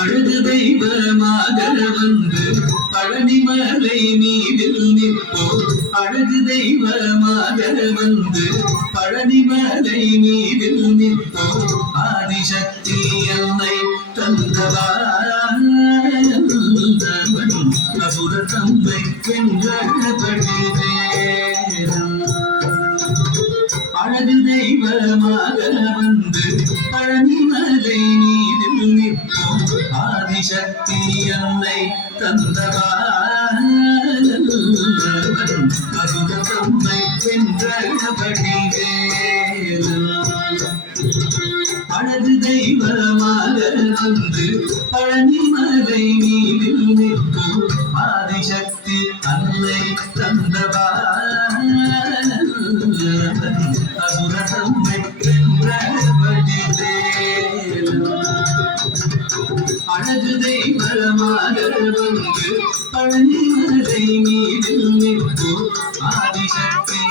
அழகு தெய்வமாக வந்து பழனிமலை மீதில் நிற்போம். அழகு தெய்வமாக வந்து பழனிமலை மீதில் நிற்போம். ஆதிசக்தி அன்னை தந்தவான் அசுர தம்மை வென்றபடி வேதம். அழகு தெய்வமாக வந்து பழனிமலை மீதில் நிற்போம். ஆதிசக்தி அன்னை தந்தவான் அசுர தம்மை வென்றபடி வேதம். அழகு தெய்வமாக வந்து பழனிமலை மீதில் நிற்போம். ஆதிசக்தி அன்னை தந்தவான் அசுர தம்மை வென்றபடி வேதம். அழகு தெய்வமாக வந்து பழனிமலை மீதில் நிற்போம். ஆதிசக்தி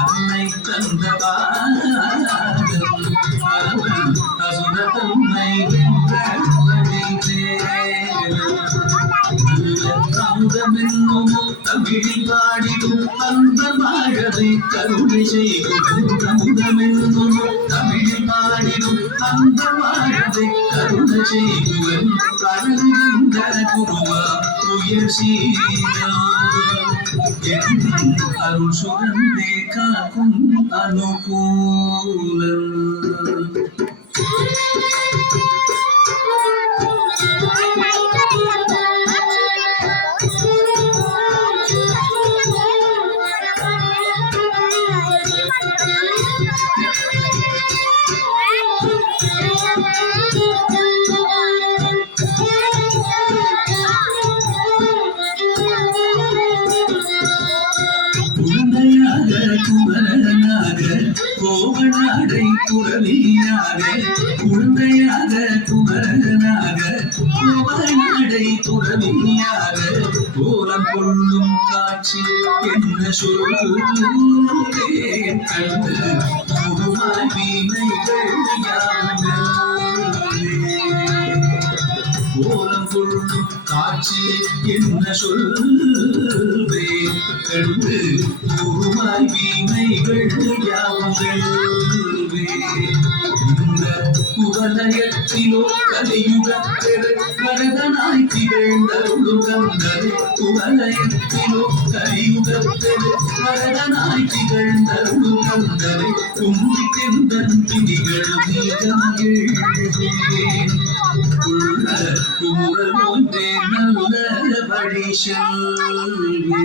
அன்னை தந்தவான் அசுர தம்மை வென்றபடி வேதம். அமுதமென்னும் தமிழில் பாடிடும் அந்த வாழவை கருணை செய்யும். அமுதமென்னும் தமிழில் பாடிடும் அந்த வாழவை கருணை செய்யும். அருள்கின்ற குருவா உயர் சீரம் அருள் சுரந்தே காக்கும் அனுகூலம். குமரனாக கோவனாடை துறவியாக குழந்தையாக குமரனாக கோவனாடை துறவியாக கோலம் கொள்ளும் காட்சி என்ன சொல்லுவேன் கண்டு முகமாய் வீணைகள் கோலம் கொள்ளும் காட்சி என்ன சொல்வேன் கண்டு உருமாய் வீணைகள் யாவுங்கள். இந்த குவலயத்திலோ கலியுகத்திலே வரதனாய் திகழ்ந்தருளும் கந்தரே. குவலயத்திலோ கலியுகத்திலே வரதனாய் திகழ்ந்தருளும் கந்தரே. கும்பி தெந்தன் பிடிகள் நீகம் எழுதுவேன். உள்ள குமுறல் ஒன்றே நல்ல வழி செல்வேன்.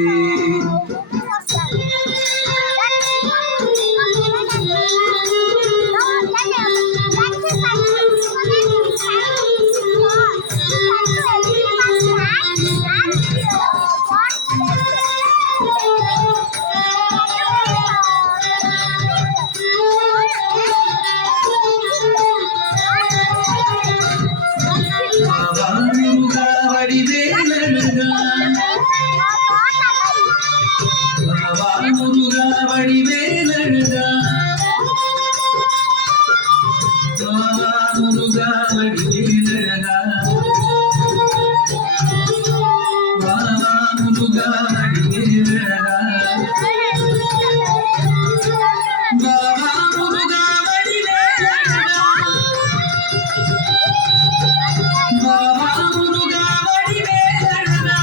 வடிவேலழகா முருகா வடிவேலழகா முருகா வடிவேலழகா முருகா வடிவேலழகா முருகா வடிவேலழகா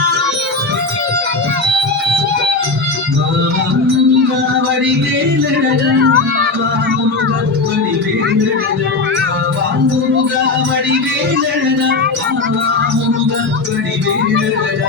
வடிவேலழகா முருகா வடிவேலழகா முருகா வடிவேலழகா முருகா வடிவேலழகா